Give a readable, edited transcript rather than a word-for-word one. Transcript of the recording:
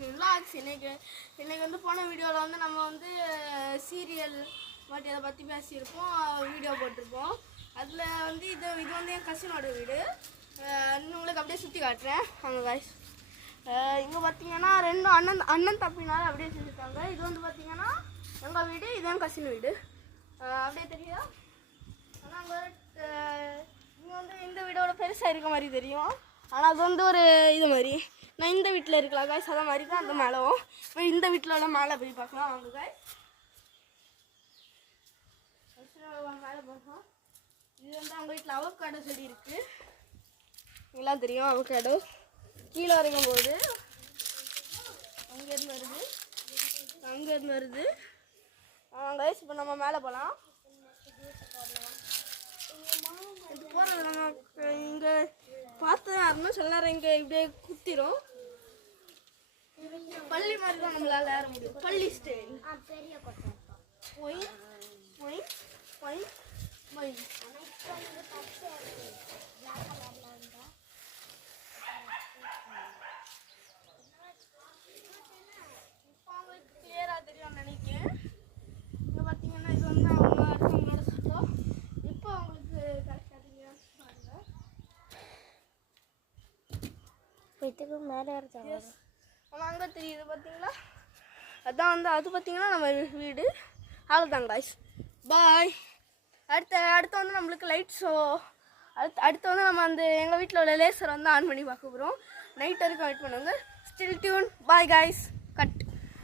Vlogs இன்னைக்கு வந்து போன வீடியோவில் வந்து நம்ம வந்து சீரியல் பட் இதை பற்றி பேசியிருப்போம், வீடியோ போட்டிருப்போம். அதில் வந்து இது வந்து என் கசினோட வீடு. உங்களுக்கு அப்படியே சுற்றி காட்டுறேன். அவங்க காய்ஸ் இங்கே பார்த்தீங்கன்னா ரெண்டும் அண்ணன் தப்பினால அப்படியே செஞ்சுருக்காங்க. இது வந்து பார்த்தீங்கன்னா எங்கள் வீடு, இது என் கசின் வீடு. அப்படியே தெரியுதா? ஆனால் அங்கே இங்கே வந்து இந்த வீடோட பெருசாக இருக்க மாதிரி தெரியும். ஆனால் அது வந்து ஒரு இது மாதிரி நான் இந்த வீட்டில் இருக்கலாம் காய்ஸ், அதை மாதிரி தான் அந்த மேலவும். இப்போ இந்த வீட்டில் உள்ள மேலே போய் பார்க்கலாம் வாங்க காய். மேலே பார்க்கலாம். இது வந்து அவங்க வீட்டில் அவக்காடோ செடி இருக்குது, எல்லாம் தெரியும். அவக்காடோ கீழே வரைக்கும் போகுது, அங்கேருந்து வருது. கைஸ் இப்போ நம்ம மேலே போகலாம். இது போகிறது நம்ம இங்கே பார்த்து தான் இருந்தோம். சில நேரம் இங்கே இப்படியே குத்திரும். பள்ளி மாதிரி தான் நம்மளால ஏற முடியும். பள்ளி ஸ்டைல் போய் போய் போய் போய் இப்போ அவங்களுக்கு கிளியராக தெரியும் நினைக்கிறேன். இங்கே பார்த்தீங்கன்னா இது வந்து அவங்க அடுத்தவங்களோட சுத்தம். இப்போ அவங்களுக்கு கரெக்டாக தெரியும் பாருங்க. இதுக்கு மேலே இருக்காங்க. ஆனால் அங்கே தெரியுது பார்த்தீங்களா? அதான் வந்து அது பார்த்தீங்கன்னா நம்ம வீடு. அவ்வளோதான் காய்ஸ், பாய். அடுத்து வந்து நம்மளுக்கு லைட் ஷோ. அடுத்து வந்து நம்ம அந்த எங்கள் வீட்டில் உள்ள லேசர் வந்து ஆன் பண்ணி பார்க்க போகிறோம். நைட் வரைக்கும் வெயிட் பண்ணுவாங்க. Still tune. Bye guys.